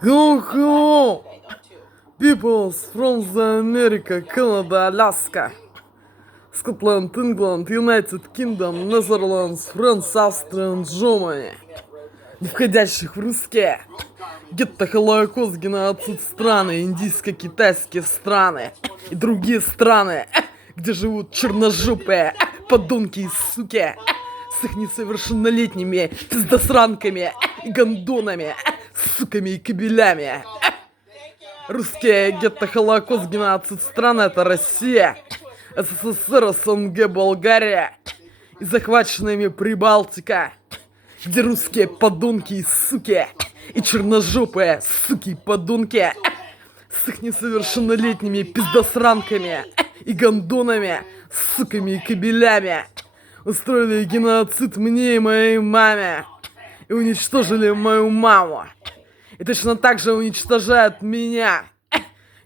Hello, hello, peoples from the America, Canada, Alaska, Scotland, England, United Kingdom, Netherlands, France, Austria and Germany, не входящих в русские, гетто, Холокост, геноцид страны, индийско-китайские страны и другие страны, где живут черножопые подонки и суки с их несовершеннолетними пиздосранками и гондонами, суками и кабелями. Русские гетто, Холокост, геноцид стран — это Россия, СССР, СНГ, Болгария и захваченными Прибалтика, где русские подонки и суки и черножопые суки и подонки с их несовершеннолетними пиздосранками и гондонами, суками и кабелями устроили геноцид мне и моей маме и уничтожили мою маму. И точно так же уничтожают меня,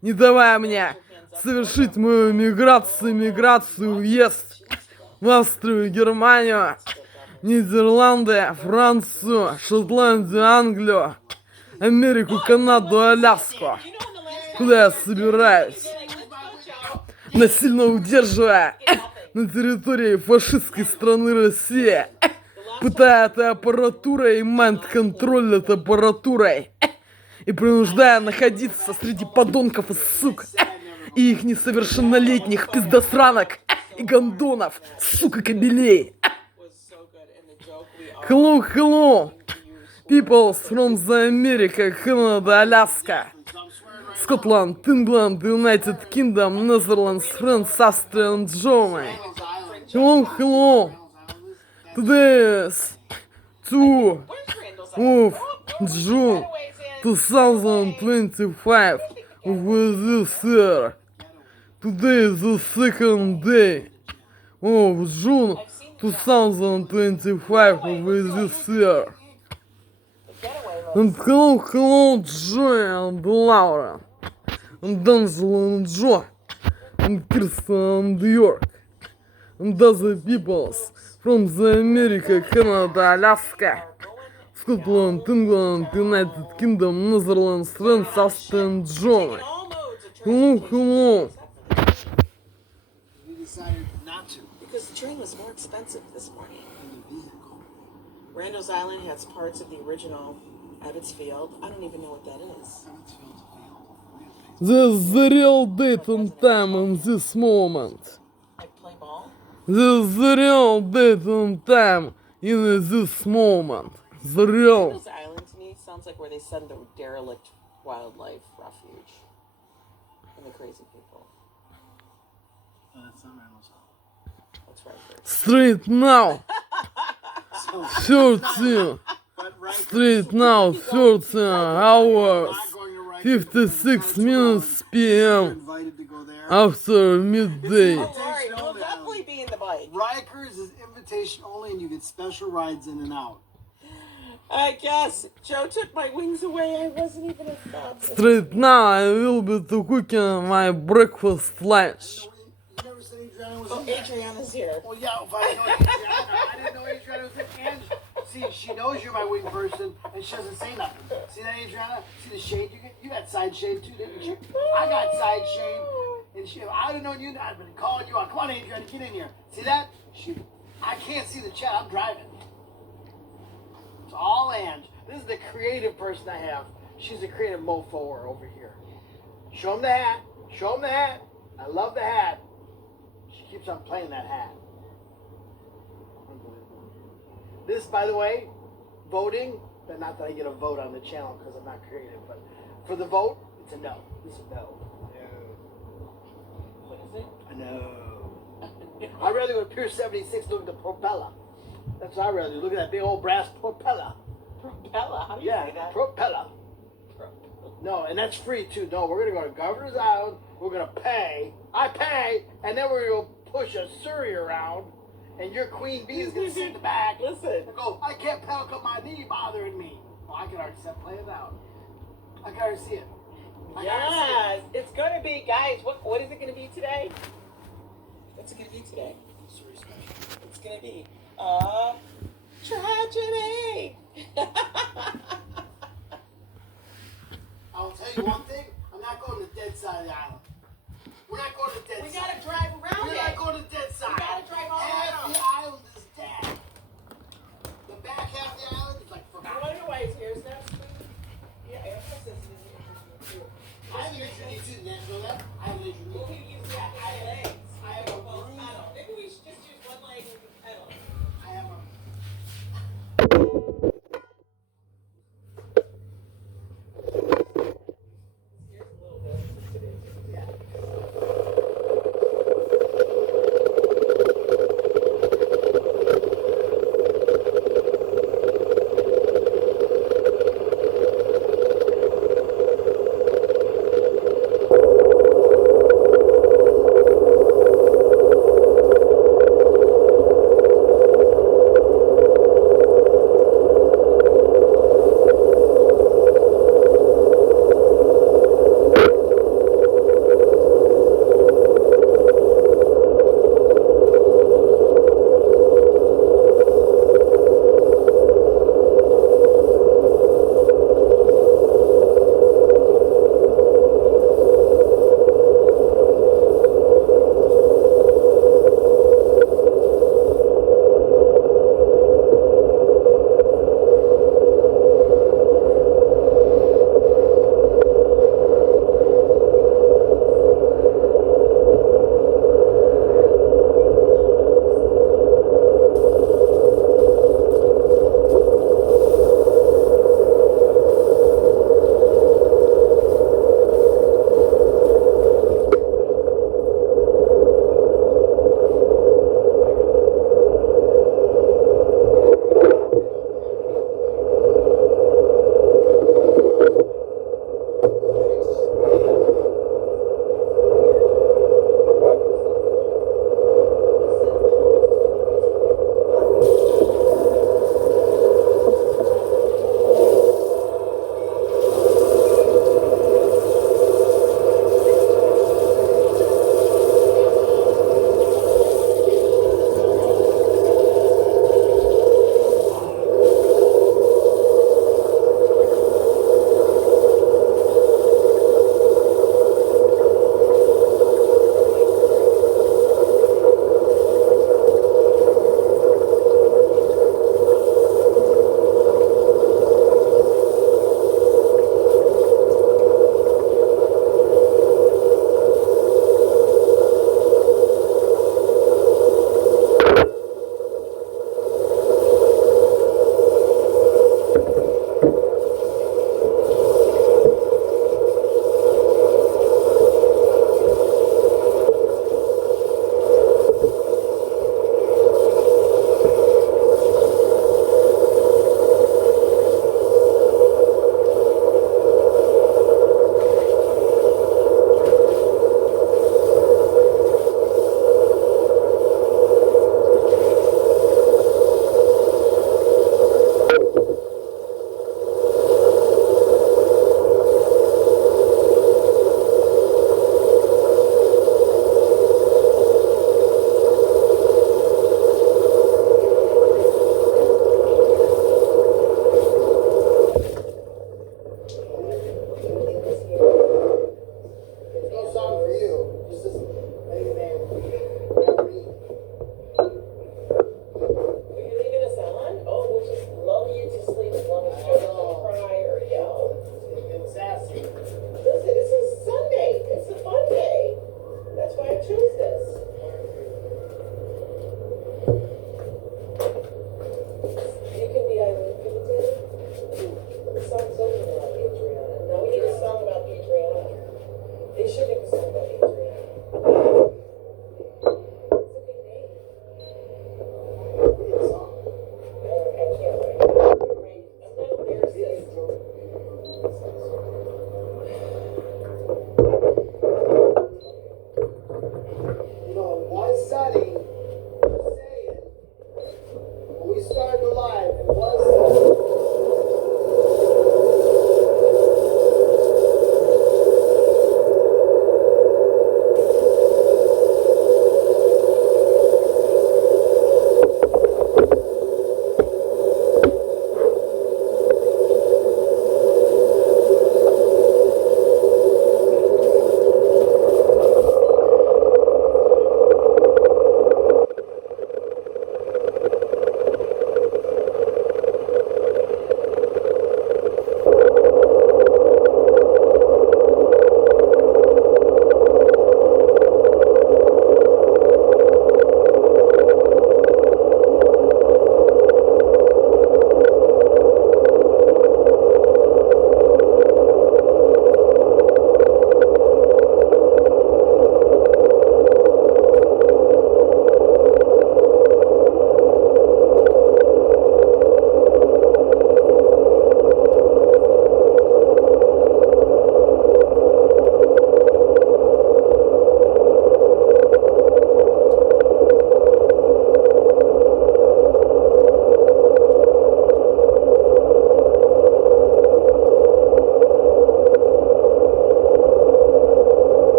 не давая мне совершить мою миграцию, въезд в Австрию, Германию, Нидерланды, Францию, Шотландию, Англию, Америку, Канаду, Аляску, куда я собираюсь, насильно удерживая на территории фашистской страны Россия, пытая этой аппаратурой и майнд-контроль этой аппаратурой и принуждая находиться среди подонков и сук и их несовершеннолетних пиздосранок и гондонов, сука, кобелей. Hello, hello, people from the America, Canada, Alaska, Scotland, England, United Kingdom, Netherlands, France, Austria and Germany. Hello, hello. Today is 2 of June 2025 of this year. Today is the second day of June 2025 of this year. And hello, Joy and Laura, and Angela and Joe, and Kirsten and York, and other peoples from the America, Canada, Alaska, Scotland, England, United Kingdom, Netherlands, France, Austria and Germany. Hello, hello. You decided not to. Because the train was more expensive this morning. Randall's Island has parts of the original Ebbets Field. I don't even know what that is. There's the real date and time in this moment. Like play ball? There's the real date and time in this moment. The real. Randall's Island to me sounds like where they send the derelict wildlife refuge. And the crazy people. That's not Randall's Island. That's right. Straight now. So, 13. but right Straight now. 13 hours. not going to Rikers. 56 minutes p.m. Invited to go there. after midday. Oh, Lori, we'll definitely be in the bike. Rikers is invitation only, and you get special rides in and out. I guess Joe took my wings away. I wasn't even a thought. Straight now I will be to cooking my breakfast lunch. You never said Adriana was Oh, in there. Adriana's here. Well, yeah, if I didn't know Adriana, I didn't know Adriana was in. And see, she knows you're my wing person, and she doesn't say nothing. See that, Adriana? See the shade you get? You got side shade too, didn't you? I got side shade. And she, if I would have known you, I'd been calling you out. Come on, Adriana, get in here. See that? I can't see the chat. I'm driving. It's all Ange. This is the creative person I have. She's a creative mofo over here. Show him the hat. Show him the hat. I love the hat. She keeps on playing that hat. Unbelievable. This, by the way, voting, but not that I get a vote on the channel because I'm not creative, but for the vote, it's a no. This is a no. What is it? A no. I'd rather go to Pier 76 look at the propeller. That's what I'd rather do. Look at that big old brass propeller. Propeller. How do you Yeah, say that? propeller. No, and that's free too. No, we're gonna go to Governor's Island. We're gonna pay. I pay, and then we're gonna push a Surrey around, and your queen bee is gonna sit in the back. Listen. And go. I can't pedal because my knee bothering me. Oh, I can already play it out. I can already see it. Yes, it's gonna be, guys. What is it gonna be today? What's it gonna be today? Surrey special. It's gonna be tragedy. you one thing. I'm not going to the dead side of the island. We're not going to the dead We side. gotta drive around We're it. not going to the dead side. We gotta drive all Half around. the island is dead. The back half of the island is like I forgotten. wonder why he's here. Is that sweet? Yeah, I guess this is interesting too. I have an injury too. Did you know that? I have an injury. Well, we use that legs. I have a Well, bruise. pedal. Maybe we should just use one leg and pedal. I have a. Here's a little bit. Yeah.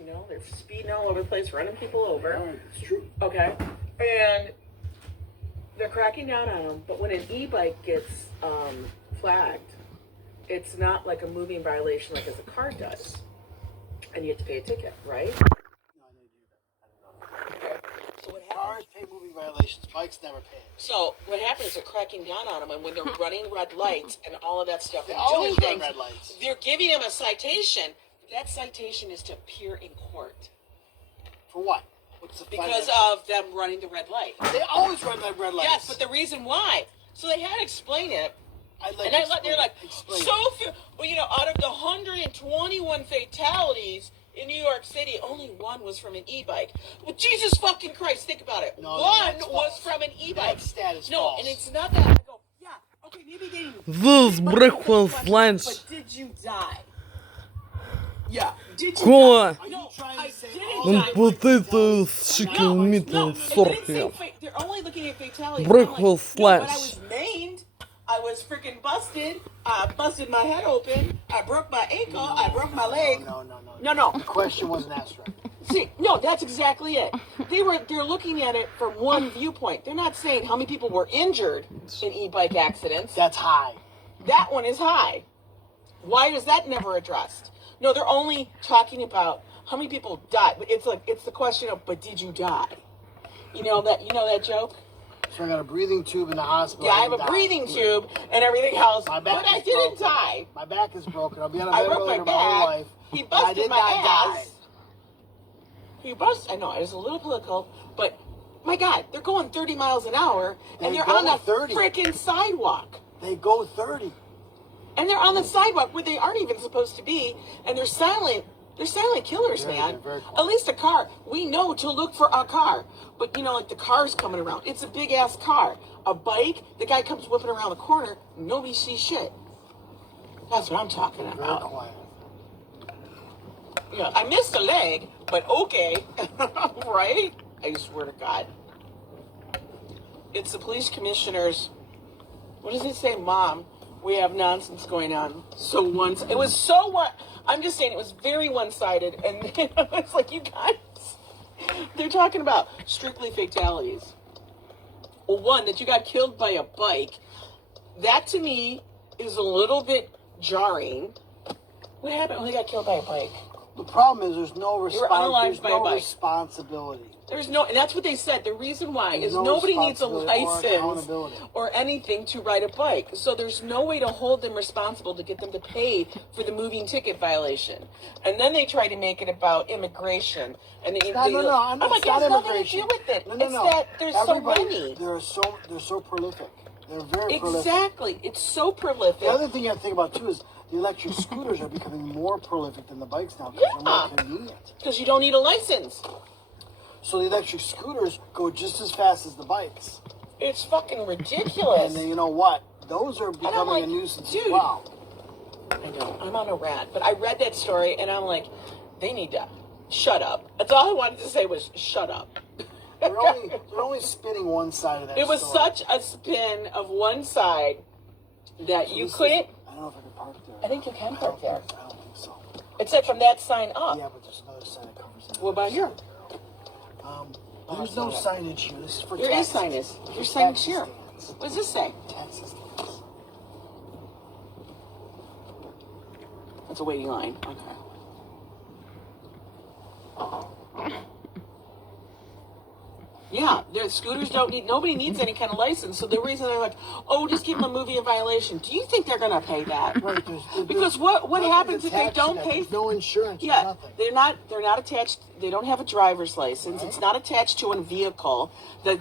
You know, they're speeding all over the place, running people over. It's true. Okay, and they're cracking down on them. But when an e-bike gets flagged, it's not like a moving violation like as a car does, and you have to pay a ticket, right? So what happens? Cars pay moving violations. Bikes never pay. So what happens is they're cracking down on them, and when they're running red lights and all of that stuff, They and always doing run things, red lights. they're giving them a citation. That citation is to appear in court For what? What's the because of them running the red light. They always run that red lights. Yes, but the reason why. So they had to explain it. I'd like And they're like, explain. so few. Well, you know, out of the 121 fatalities in New York City, only one was from an e-bike. Well, Jesus fucking Christ, think about it. No, one that's was false. from an e-bike. That stat is no, false. and it's not that. I go, yeah, okay, maybe they didn't. This breakfast lunch. But did you die? Yeah, did you Кола Are you No, trying I to say didn't all and die. potatoes, chicken meat No, and they didn't say sorghum. they're only looking at fatalities. Breakfast I'm like, no, but I lunch. was maimed. I was freaking busted. I busted my head open. I broke my ankle. I broke my leg. No. The question wasn't asked right. See, no, that's exactly it. They're looking at it from one viewpoint. They're not saying how many people were injured in e-bike accidents. That's high. That one is high. Why is that never addressed? No, they're only talking about how many people died. But it's the question of, but did you die? You know that joke? So I got a breathing tube in the hospital. Yeah, I have a breathing tube and everything else, My but back I is didn't broken. die. My back is broken. I'll be on a I broke my ventilator my whole back. life. He but I busted did my not die. ass. He busted. I know it was a little political, but my God, they're going 30 miles an hour and They they're go on the 30. freaking sidewalk. They go 30. And they're on the sidewalk where they aren't even supposed to be, and they're silent. They're silent killers, Yeah, man. they're very quiet. At least a car. We know to look for a car. But, you know, like the car's coming around. It's a big-ass car. A bike, the guy comes whipping around the corner. Nobody sees shit. That's what I'm talking Very about. quiet. Yeah, I missed a leg, but okay. Right? I swear to God. It's the police commissioner's... What does it say, Mom? We have nonsense going on. So it was so one. I'm just saying it was very one-sided, and it's like, you guys, they're talking about strictly fatalities. Well, one, that you got killed by a bike. That to me is a little bit jarring. What happened when they got killed by a bike? The problem is there's no were unalived by a bike. responsibility. There's no, and that's what they said. The reason why There's is no nobody needs a responsibility or license accountability. or anything to ride a bike. So there's no way to hold them responsible to get them to pay for the moving ticket violation. And then they try to make it about immigration. And they, No, I'm like, it's it has not nothing to immigration. do with it. No, It's that there's Everybody, so many. They're so prolific. They're very prolific. Exactly. It's so prolific. The other thing you have to think about too is the electric scooters are becoming more prolific than the bikes now because they're more convenient. Because you don't need a license. So the electric scooters go just as fast as the bikes. It's fucking ridiculous. And then you know what? Those are becoming like, a nuisance dude. as well. I know. I'm on a rant. But I read that story and I'm like, they need to shut up. That's all I wanted to say was shut up. They're only spinning one side of that It was story. such a spin of one side that you couldn't. I don't know if I can park there. I think you can park there. I don't think so. It's like from that sign up. Yeah, but there's another sign that covers it. What about here? There's no signage here. This is for There is taxi. signage. There's For signage taxi here. stands. What does this say? Taxi stands. That's a waiting line. Okay. Yeah, their scooters don't need, nobody needs any kind of license. So the reason they're like, oh, just give them a movie in violation. Do you think they're going to pay that? Right, Because what nothing happens if they attached to don't that. pay? There's no insurance. Yeah, Nothing. they're not attached. They don't have a driver's license. It's not attached to a vehicle. The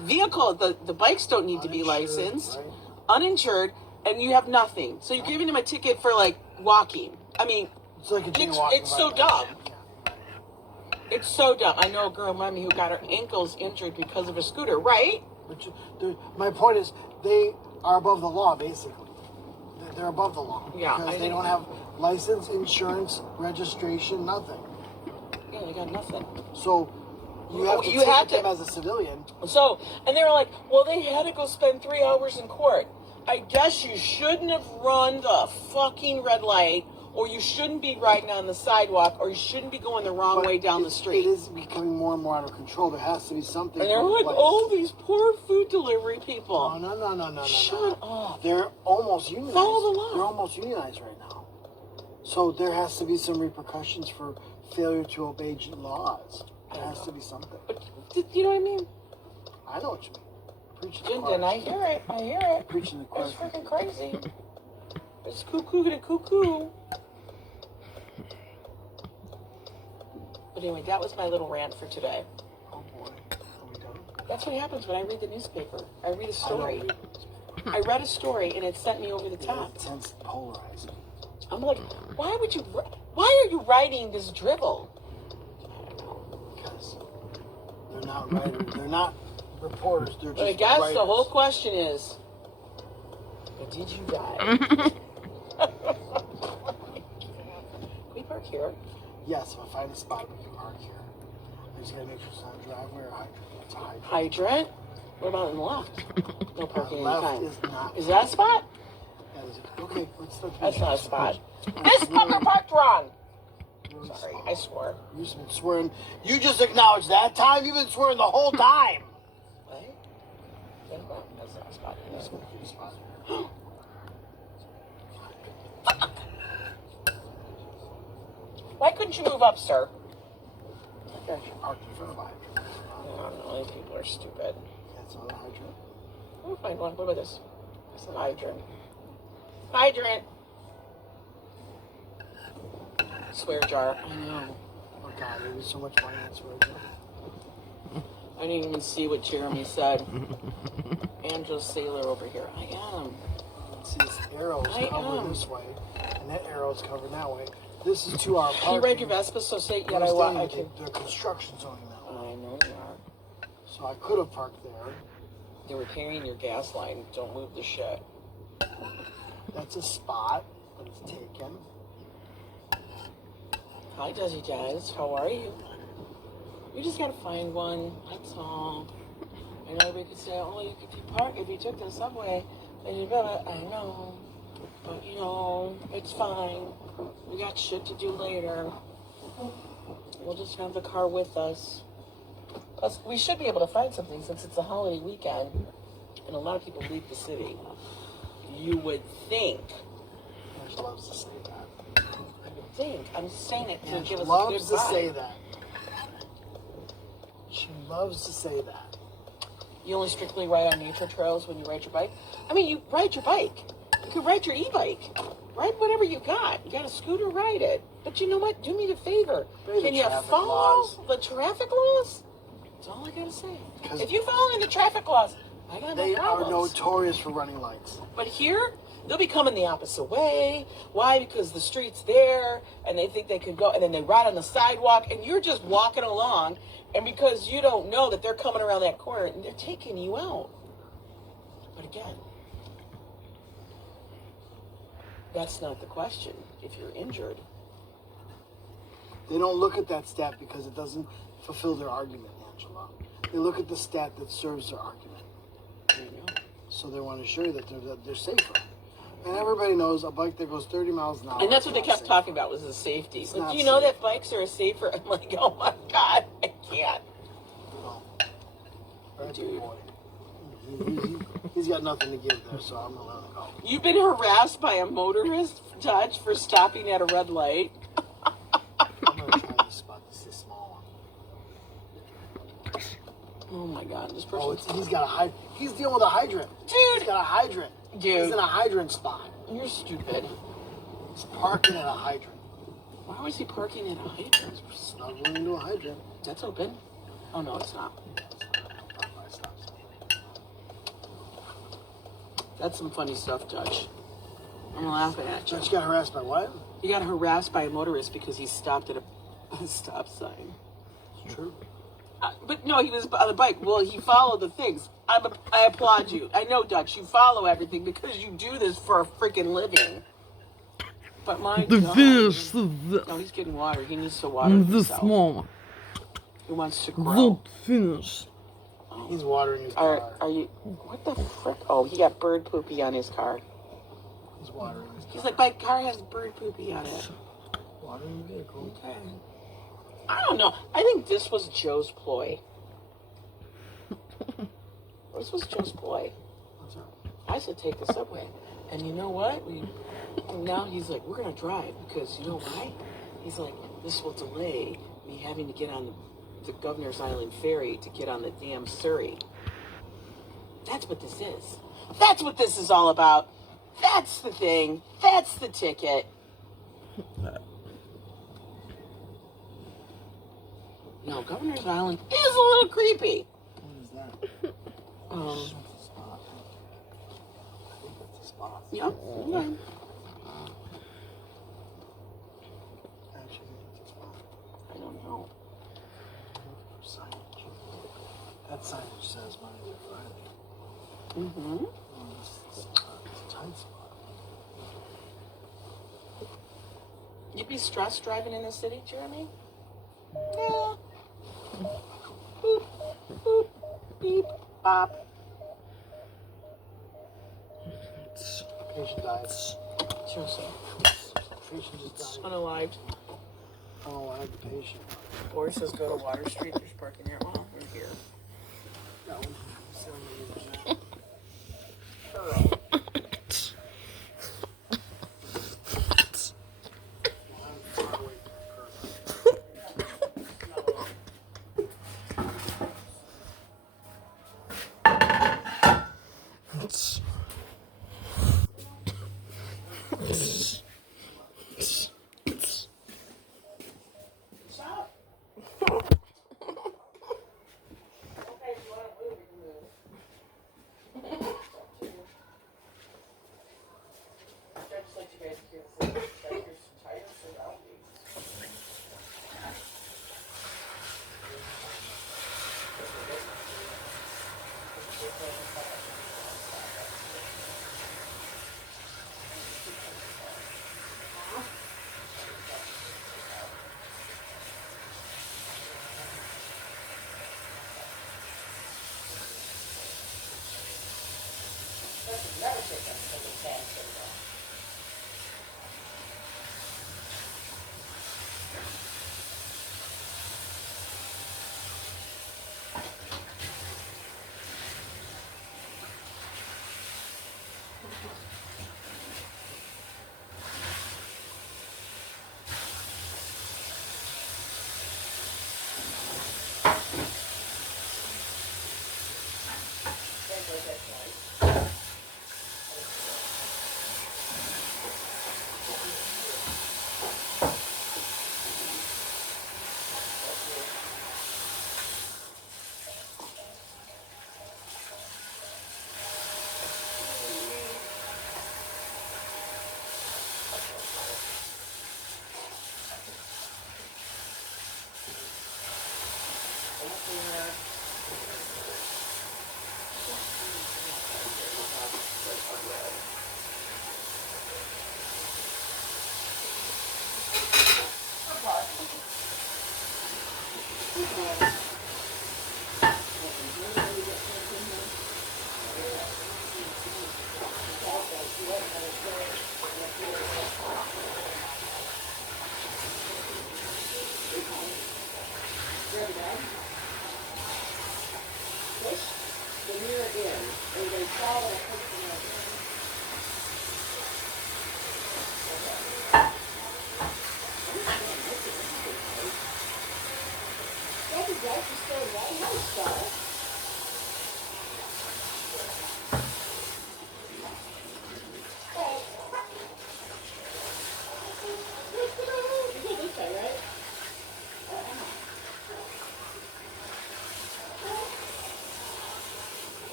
bikes don't need to be Uninsured, licensed, right? uninsured, and you have nothing. So you're giving them a ticket for like walking. I mean, It's like a it's so dumb. It's so dumb. I know a girl, mommy, who got her ankles injured because of a scooter, right? My point is, they are above the law, basically. They're above the law. Yeah, Because I they think- don't have license, insurance, registration, nothing. Yeah, they got nothing. So you have to You have ticket to- them as a civilian. So, and they were like, well, they had to go spend 3 hours in court. I guess you shouldn't have run the fucking red light or you shouldn't be riding on the sidewalk, or you shouldn't be going the wrong way down the street. It is becoming more and more out of control. There has to be something. And they're like, oh, these poor food delivery people. No. Shut up. They're almost unionized. Follow the law. They're almost unionized right now. So there has to be some repercussions for failure to obey laws. There has to be something. But, you know what I mean? I know what you mean. Preaching the Jinden, I hear it. Preaching the choir. It's freaking crazy. It's cuckoo to cuckoo. But anyway, that was my little rant for today. Oh boy. Are we done? That's what happens when I read the newspaper. I read a story. I read a story and it sent me over the top. It tends to polarize. I'm like, why are you writing this drivel? Because they're not writers. They're not reporters. They're just But I guess writers. the whole question is, did you die? Can we park here? Yes, if I find a spot, we can park here. I just gotta make sure it's not a driveway or hydrant. It's a hydrant. Hydrant? What about on the left? No parking left anytime. is not. Is that a spot? That is okay, let's start. That's not a spot. This fucker parked wrong. Sorry, I swore. You've just been swearing. You just acknowledged that time. You've been swearing the whole time. What? That's not a spot. That's gonna be a spot. Why couldn't you move up, sir? Okay, parked in front of a hydrant. I don't know. These people are stupid. That's not a hydrant. We'll find one. What about this? It's an hydrant. Hydrant. Swear jar. I know. Oh God, there was so much money in swear jar. I didn't even see what Jeremy said. Angela Sailor over here. I am. See, this arrow is I covered am. this way, and that arrow is covered that way. This is 2 hour parking. You read your Vespa, so say yet I can. They're construction zoning now. I know you are. So I could have parked there. They're repairing your gas line. Don't move the shit. That's a spot, but it's taken. Hi, Desi Jazz. How are you? You just gotta find one. That's all. I know we could say, oh, if you took the subway, then you better. I know, but you know, it's fine. We got shit to do later. We'll just have the car with us. Plus, we should be able to find something since it's a holiday weekend, and a lot of people leave the city. You would think. She loves to say that. I would think. I'm saying it to And she give us a good loves to vibe. say that. She loves to say that. You only strictly ride on nature trails when you ride your bike? I mean, you ride your bike. You can ride your e-bike. Ride whatever you got. You got a scooter, ride it. But you know what? Do me the favor. Obey the Can you traffic follow laws. the traffic laws? That's all I gotta say. 'Cause If you follow the traffic laws, I got no They are problems. notorious for running lights. But here, they'll be coming the opposite way. Why? Because the street's there, and they think they can go, and then they ride on the sidewalk, and you're just walking along, and because you don't know that they're coming around that corner, and they're taking you out. But again, that's not the question. If you're injured, They don't look at that stat because it doesn't fulfill their argument, Angela. They look at the stat that serves their argument. there you go. So they want to show you that they're safer. And everybody knows a bike that goes 30 miles an hour. And that's what they is kept not talking about was the safety. It's Like, not do you know safe. that bikes are safer? I'm like, oh my God, I can't. safe. No. Right, Dude. boy. He's got nothing to give there, so I'm going to let him go. You've been harassed by a motorist, Judge, for stopping at a red light. I'm going to try this spot. This is a small one. Oh my God, this Oh, person. he's got a hydrant. He's dealing with a hydrant. Dude. He's got a hydrant. Dude. He's in a hydrant spot. You're stupid. He's parking at a hydrant. Why was he parking at a hydrant? Snuggling into a hydrant. That's open. Oh no, it's not. That's some funny stuff, Judge. I'm laughing at you. Judge got harassed by what? He got harassed by a motorist because he stopped at a stop sign. It's true. But no, he was on the bike. Well, he followed the things. I applaud you. I know, Dutch. You follow everything because you do this for a freaking living. But my The God. finish No, this, he's getting water. He needs to water this himself. moment. He wants to grow. Don't finish. He's watering his car. Are you? What the frick? Oh, he got bird poopy on his car. He's watering his car. He's like, my car has bird poopy on it. Watering the vehicle. Okay. I don't know. I think this was Joe's ploy. This was Joe's ploy. What's up? I said take the subway. And you know what? Now he's like, we're going to drive because you know why? He's like, this will delay me having to get on the Governor's Island ferry to get on the damn Surrey. That's what this is. That's what this is all about. That's the thing. That's the ticket. No, Governor's Island is a little creepy. What is that? Oh. That's a spot. I think that's a spot. Yep. Okay. I actually think that's a spot. I don't know. For signage. That signage says Monday through Friday. Mm-hmm. It's a tight spot. You'd be stressed driving in the city, Jeremy? Yeah. Boop, boop, beep, bop. Patient died. Joseph. Patient just died. Unalived. Oh, I had the patient. Boris says go to Water Street. There's parking here. Well, we're here. That one.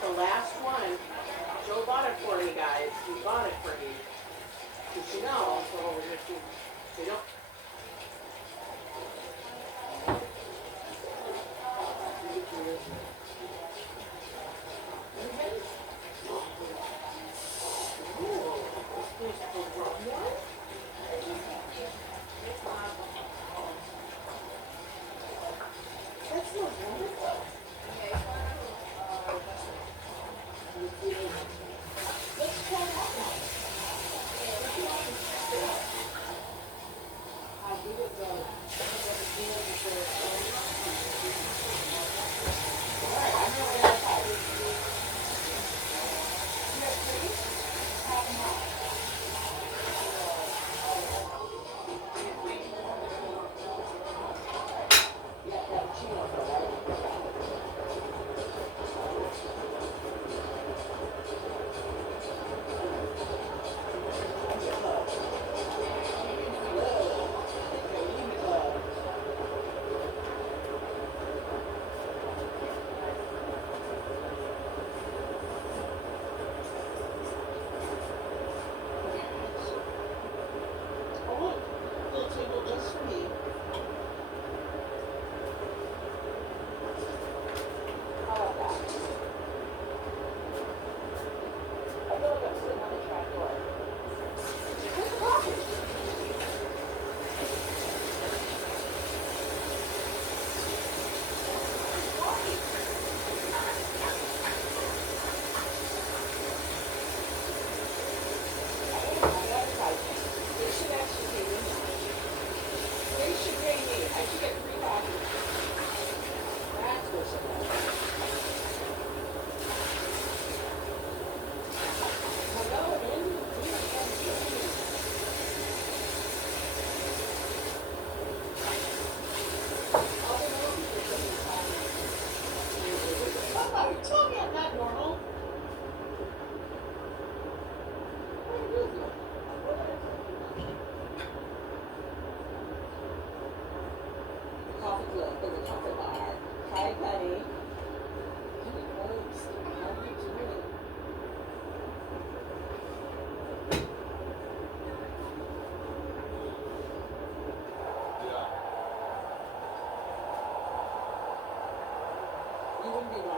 But the last one, Joe bought it for you guys. He bought it for me. Did you know? So over here too. You know.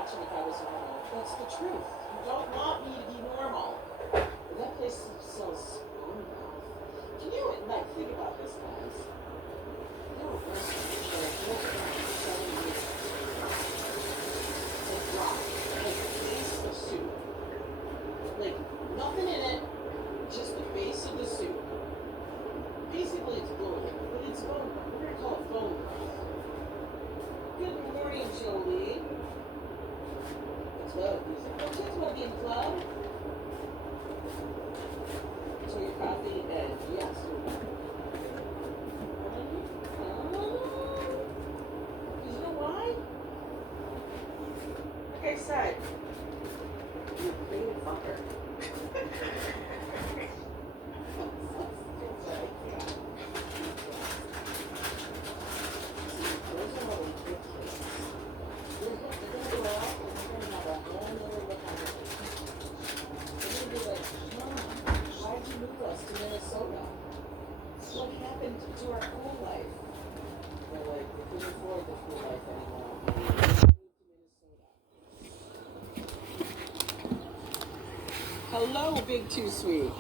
If I was normal. That's the truth. You don't want me to be normal. But that place sells bone broth. Can you, like, think about this, guys? There were restaurants that are selling this. It's broth. Like the base of soup. Like, nothing in it. Just the base of the soup. Basically, it's bone. But it's bone broth. We're going to call it bone broth. Good morning, Jolie. Club music. Oh, kids want to be in the club? So your coffee and yes. You know why? Like I said, you're a creative fucker. To our whole life. They're like, we couldn't afford the full life anymore. We moved to Minnesota. Hello, Big Too Sweet.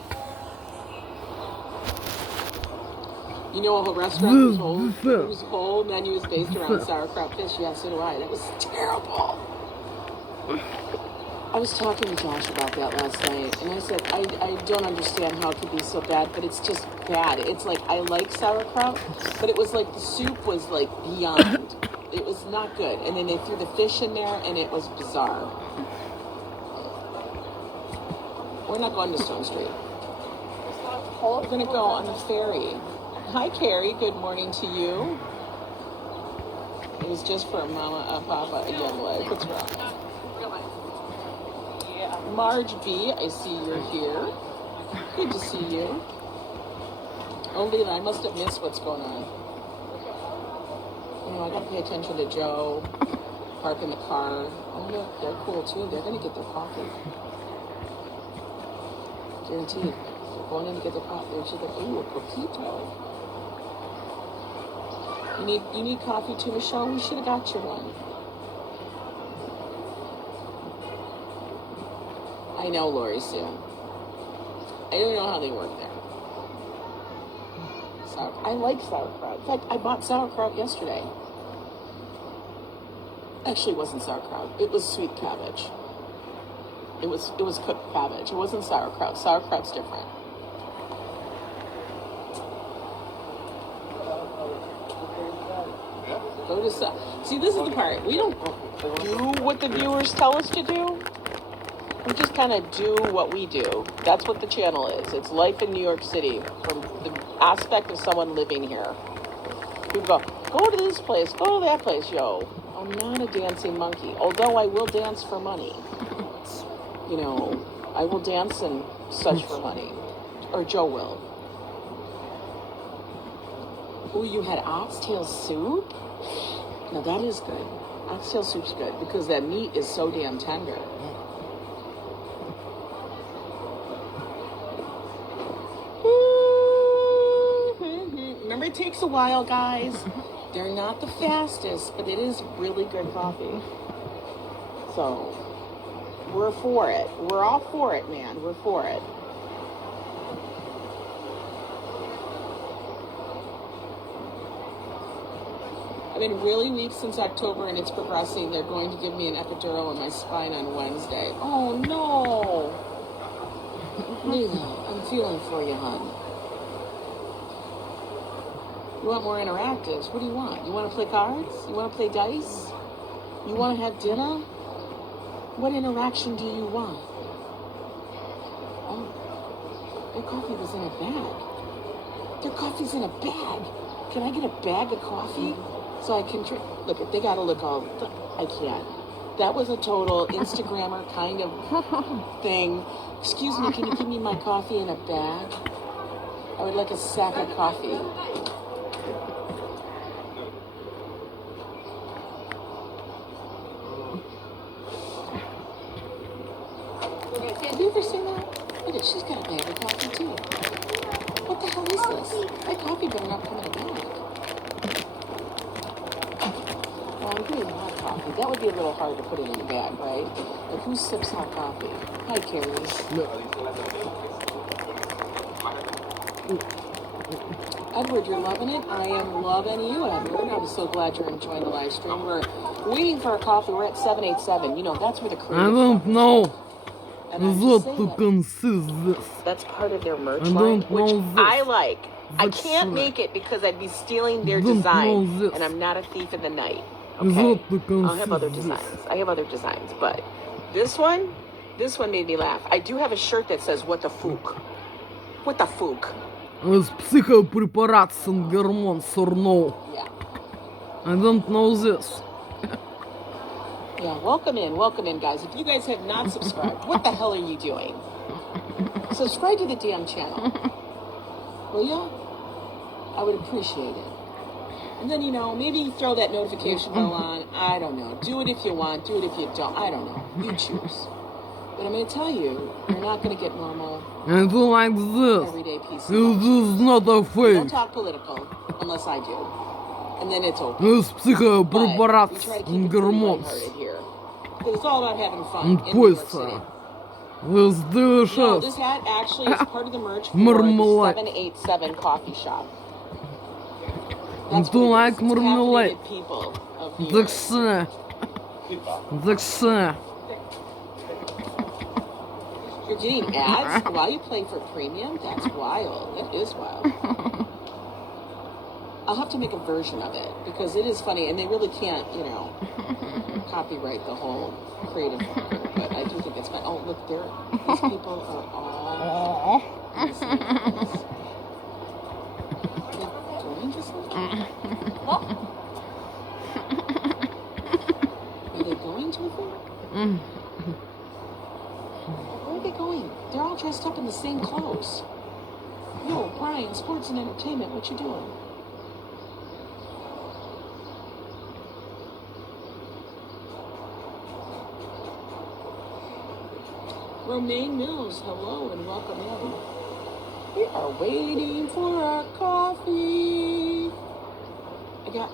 You know, a whole restaurant whose whole menu is based around sauerkraut fish. Yeah, so do I. That was terrible. I was talking to Josh about that last night, and I said, I don't understand how it could be so bad, but it's just bad. It's like, I like sauerkraut, but it was like the soup was like beyond. It was not good. And then they threw the fish in there, and it was bizarre. We're not going to Stone Street. We're going to go on the ferry. Hi, Carrie. Good morning to you. It was just for Mama, Papa, a young leg. What's wrong? Marge B, I see you're here. Good to see you. Oh, Leela, I must have missed what's going on. You know, I gotta pay attention to Joe. Park in the car. Oh, look, they're cool too. They're gonna get their coffee. Guaranteed. They're going in to get their coffee. They're just like, ooh, a coquito. You need coffee too, Michelle? We should have got you one. I know, Lori Sue. I don't know how they work there. I like sauerkraut. In fact, I bought sauerkraut yesterday. Actually, it wasn't sauerkraut. It was sweet cabbage. It was cooked cabbage. It wasn't sauerkraut. Sauerkraut's different. Go to see. This is the part. We don't do what the viewers tell us to do. We just kind of do what we do. That's what the channel is. It's life in New York City from the aspect of someone living here. People go to this place, go to that place. Yo, I'm not a dancing monkey. Although I will dance for money. You know, I will dance and such for money. Or Joe will. Oh, you had oxtail soup? Now that is good. Oxtail soup's good because that meat is so damn tender. Remember, it takes a while, guys. They're not the fastest, but it is really good coffee. So, we're for it. We're all for it, man. We're for it. I've been really weak since October, and it's progressing. They're going to give me an epidural in my spine on Wednesday. Oh, no. Lila, I'm feeling for you, hon. You want more interactives? What do you want? You want to play cards? You want to play dice? You want to have dinner? What interaction do you want? Oh, their coffee was in a bag. Their coffee's in a bag. Can I get a bag of coffee so I can drink? Look, they got to look all... I can't. That was a total Instagrammer kind of thing. Excuse me, can you give me my coffee in a bag? I would like a sack of coffee. Have you ever seen that? Look at, she's got a bag of coffee too. What the hell is this? That coffee better not come in a bag. Well, I'm getting hot coffee. That would be a little hard to put it in a bag, right? Like, who sips hot coffee? Hi, Carrie. Edward, you're loving it? I am loving you, Edward. I'm so glad you're enjoying the live stream. We're waiting for our coffee. We're at 787. You know, that's where the creative... I don't know. What to consist this. That's part of their merch line, which I like. I can't make it because I'd be stealing their design, and I'm not a thief in the night. Okay, I'll have other designs. I have other designs, but this one made me laugh. I do have a shirt that says "What the fuck." What the fuck? With psychopреparats and hormones or no? Yeah. I don't know this. Yeah, welcome in, guys. If you guys have not subscribed, what the hell are you doing? Subscribe to the damn channel. Will ya? I would appreciate it. And then, you know, maybe throw that notification bell on. I don't know. Do it if you want. Do it if you don't. I don't know. You choose. But I'm going to tell you, you're not going to get normal. I do like this. Everyday PC. This is not a fake. Don't talk political unless I do. And then it's okay. This psychopреparats and hormones. It's all about having fun And in New York City. This delicious. No, this hat actually is part of the merch for Marmalade. the 787 coffee shop. I do like marmalade. People of New York. You're getting ads while you play for premium? That's wild. That is wild. I'll have to make a version of it because it is funny and they really can't, you know, copyright the whole creative market, but I do think it's fun. Oh, look, these people are all in the same place. Are they going to something? Are they going to a thing? Where are they going? They're all dressed up in the same clothes. Yo, Brian, sports and entertainment, what you doing? Romaine Mills, hello and welcome in. We are waiting for our coffee.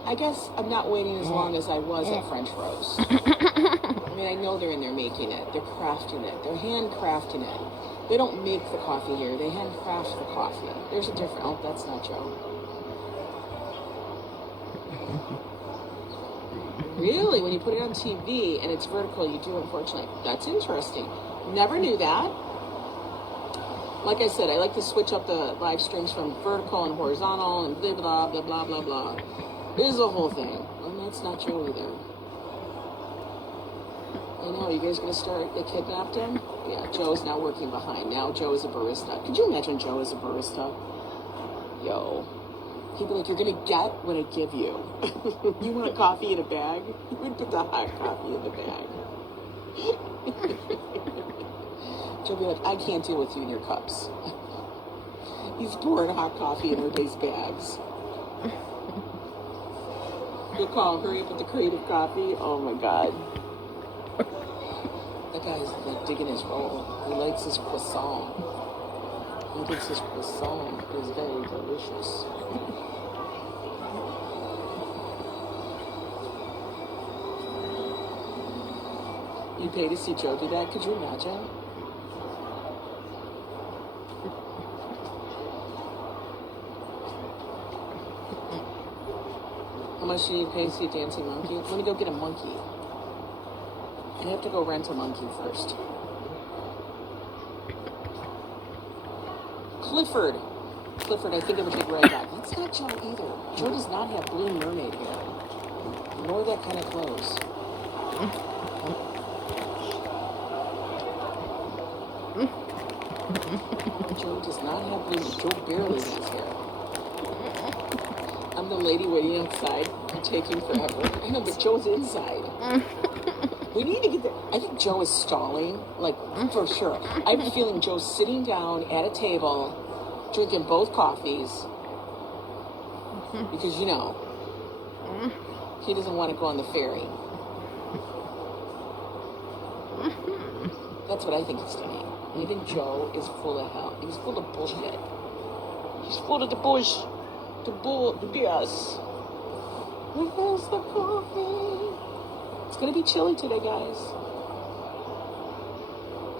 I guess I'm not waiting as long as I was at French Rose. I mean, I know they're in there making it. They're crafting it. They're handcrafting it. They don't make the coffee here. They handcraft the coffee. There's a difference. Oh, that's not Joe. Really? When you put it on TV and it's vertical, you do, unfortunately. That's interesting. Never knew that. Like I said, I like to switch up the live streams from vertical and horizontal and blah, blah, blah, blah, blah, blah. There's a whole thing. And that's not Joe either. I know, you guys gonna start, they kidnapped him? Yeah, Joe's now working behind. Now Joe is a barista. Could you imagine Joe as a barista? Yo. He'd be like, you're gonna get what I give you. You want a coffee in a bag? He would put the hot coffee in the bag. Joe'll be like, I can't deal with you and your cups. He's pouring hot coffee in everybody's bags. Good call, hurry up with the creative coffee. Oh my God. That guy's like digging his roll. He likes his croissant. He thinks his croissant is very delicious. You pay to see Joe do that? Could you imagine? How much do you pay to see a dancing monkey? Let me go get a monkey. I have to go rent a monkey first. Clifford, I think of a big red dog. That's not Joe either. Joe does not have blue mermaid hair, nor that kind of clothes. Joe does not have blue. Joe barely has hair. I'm the lady waiting outside, taking forever. I know, but Joe's inside. We need to get there. I think Joe is stalling, like, for sure. I have a feeling Joe's sitting down at a table, drinking both coffees, because, you know, he doesn't want to go on the ferry. That's what I think he's doing. I think Joe is full of hell. He's full of bullshit. He's full of the bush. The BS. Where's the coffee? It's gonna be chilly today, guys.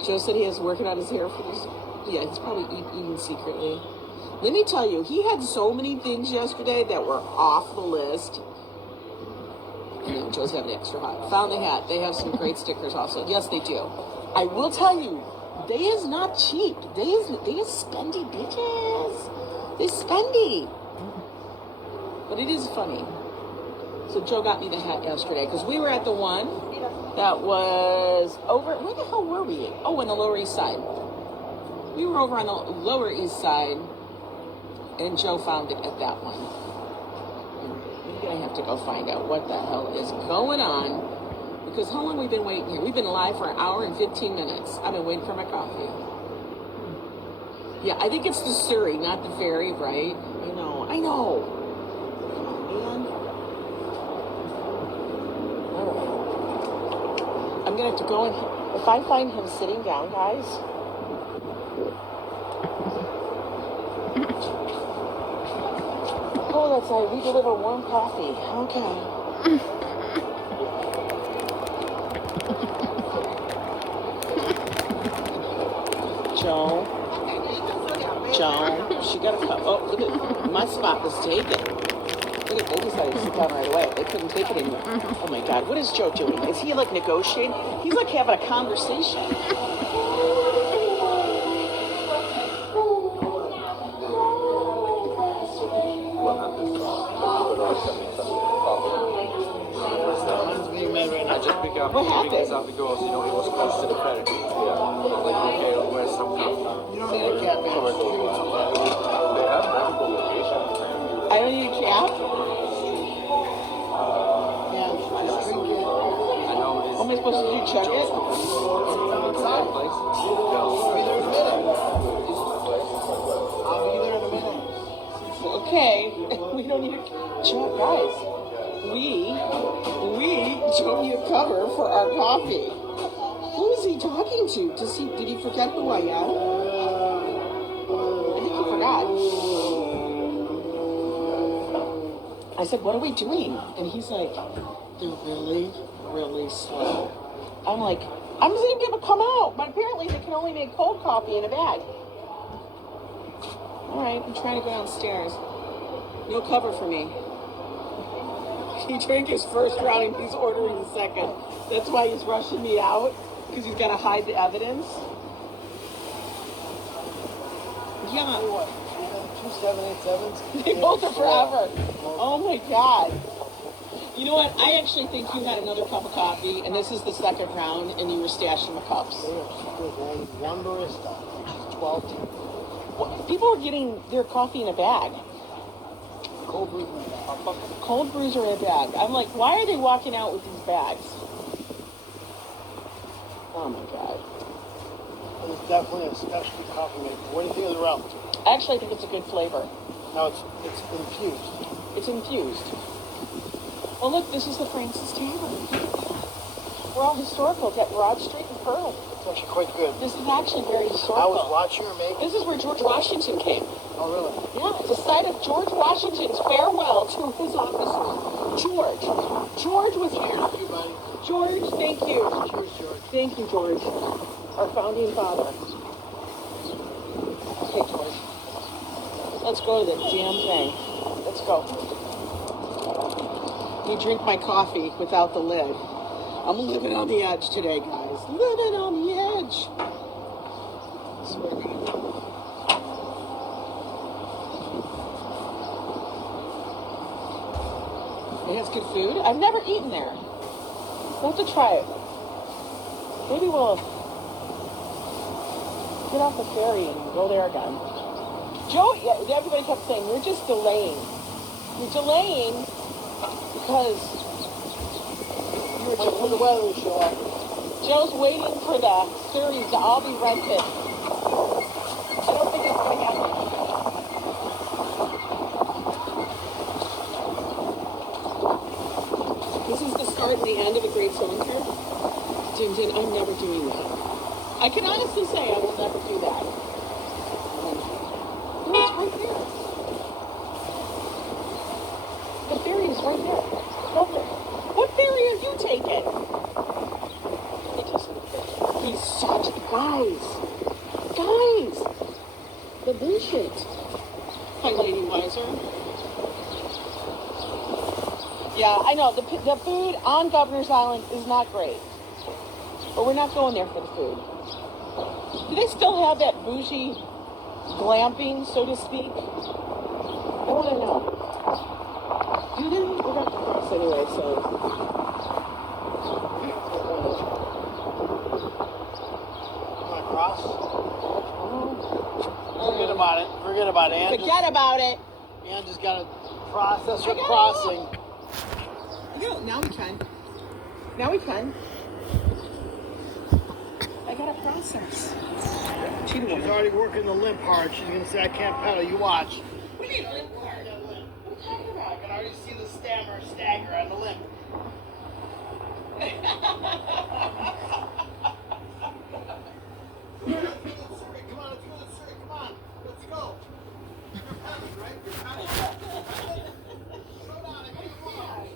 Joe said he is working on his hair for this. Yeah, he's probably eating secretly. Let me tell you, he had so many things yesterday that were off the list. I know, Joe's having extra hot. Found the hat. They have some great stickers also. Yes, they do. I will tell you, they is not cheap. They is spendy bitches. They spendy. But it is funny. So Joe got me the hat yesterday because we were at the one that was over. Where the hell were we? Oh, on the Lower East Side. We were over on the Lower East Side, and Joe found it at that one. We're gonna have to go find out what the hell is going on, because how long have we been waiting here? We've been live for an hour and 15 minutes. I've been waiting for my coffee. Yeah, I think it's the Surrey, not the ferry, right? I know. I'm gonna have to go and if I find him sitting down, guys. Oh, that's right. We deliver warm coffee. Okay. Joe, she got a cup. Oh, look at my spot was taken. Look at, they decided to sit down right away. They couldn't take it anymore. Oh my God, what is Joe doing? Is he like negotiating? He's like having a conversation. What happened? Because of the girls, he was close to the ferry. Yeah. Like, okay, where's some cup? You don't need a cat, man. Just give me some cat. They have multiple locations. I don't need a cap. Yeah, just drink it. I know it is. What am I supposed to do? Check it? Outside. Place. I'll be there in a minute. I'll be there in a minute. Okay, we don't need a check, guys. We don't need a cover for our coffee. Who is he talking to? Did he forget who I am? I think he forgot. I said, what are we doing? And he's like, they're really, really slow. I'm like, I'm just gonna be able to come out, but apparently they can only make cold coffee in a bag. All right, I'm trying to go downstairs. No cover for me. He drank his first round and he's ordering the second. That's why he's rushing me out, because he's got to hide the evidence. Yeah. What? 2787s? They both are forever. Oh my God. You know what? I actually think you had another cup of coffee, and this is the second round, and you were stashing the cups. One barista. 12 teams. Well, people are getting their coffee in a bag. Cold brews in a bag. Cold brews are in a bag. I'm like, why are they walking out with these bags? Oh my God. It's definitely a specialty coffee maker. What do you think of the rum? Actually, I think it's a good flavor. No, it's infused. It's infused. Oh look, this is the Francis Tavern. We're all historical. Got Broad Street and Pearl. It's actually quite good. This is actually very I historical. was watching her make. This is where George Washington came. Oh, really? Yeah, it's a site of George Washington's farewell to his officers. George was here. Cheers to you, buddy. George, thank you. Cheers, George. Thank you, George. Our founding father. Okay, George. Let's go to the damn thing. Let's go. You drink my coffee without the lid. I'm living on the edge today, guys. Living on the edge. I swear to God. It has good food. I've never eaten there. We'll have to try it. Maybe we'll get off the ferry and go there again. Joe, yeah, everybody kept saying, you're just delaying. You're delaying because Wait for the weather to show up. Joe's waiting for the series to all be rented. I don't think it's going to happen. This is the start and the end of a great songster. Jin Jin, I'm never doing that. I can honestly say I will never do that. No, it's right there. The ferry is right there. Go there. What ferry are you taking? He's such guys. The bullshit. Hi, Lady Wiser. Yeah, I know the food on Governor's Island is not great, but we're not going there for the food. Do they still have that bougie glamping, so to speak? I want to know. Do they? We're going to cross anyway, so. Forget about it. Forget about it. Ann just got to process her crossing. Now we can. I got to process. She's already working the limp hard. She's going to say, I can't pedal. You watch. What do you mean limp hard? What are you talking about? I can already see the stagger on the limp. Come on, let's go, sir. Come on, let's go. You're pedaling, right? You're pedaling. Slow down, I keep going.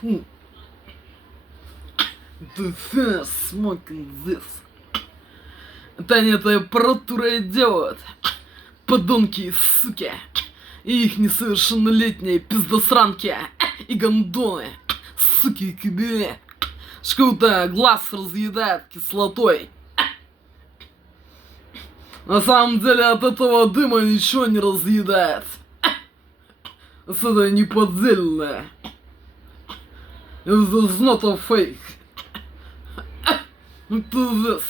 Фу. The finish smoking this. Это они это аппаратурой делают. Подонки и суки. И их несовершеннолетние пиздосранки. И гондоны. Суки и кобели. Шкута глаз разъедает кислотой. На самом деле от этого дыма ничего не разъедает. Это не поддельное. It's not a fake. Look to this.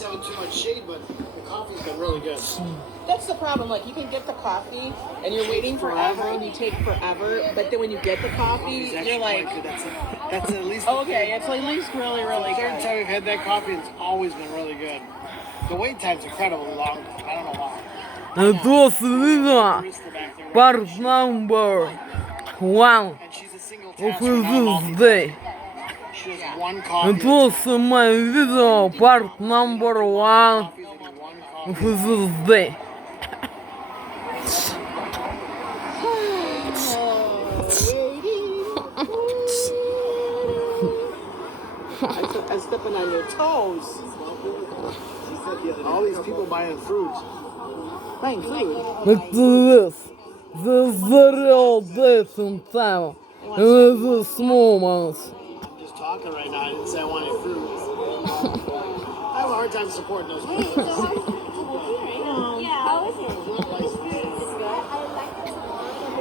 Too much shade, but the coffee's been really good. That's the problem. Like, you can get the coffee and you're waiting forever and you take forever, but then when you get the coffee, you're like, That's at least. okay, it's at least really, really Every good. time we've had that coffee, it's always been really good. The wait time's incredibly long. I don't know why. Это видео. Barista back there, Part number 1 and she's a single of tasker, not this day. She has one coffee. Это my video. Part number 1 Coffees and one of coffee. this day. I'm stepping on your toes. All these people buying fruit. Buying food. Look to this. This is the real dating time. In this moment. I'm just talking right now. I didn't say I wanted fruit. I have a hard time supporting those people.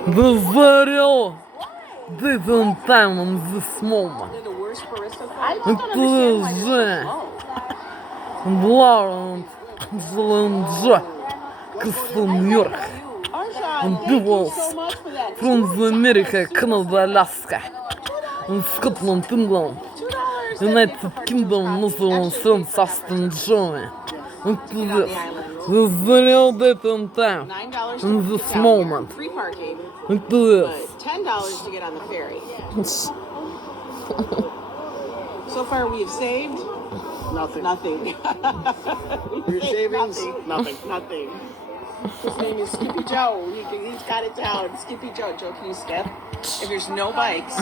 This is the real dating time in this moment. They're the worst baristas. I just Look don't to understand why this. they're so slow. Blonde. Зеленджо. Нью-Йорк. Arshad, thank you Divorce so much for that. from America, Canada, Alaska. Scotland, England. $2. United Kingdom, Muslim, Saint Austin, Germany. Look to this. This is the real dating time. $9 In to this get down moment. here. Free parking, Look to this. but $10 to get on the ferry. So far, we have saved Nothing. nothing. Your savings? Nothing. Nothing. His name is Skippy Joe. He's got it down. Skippy Joe. Joe, can you skip? If there's no bikes.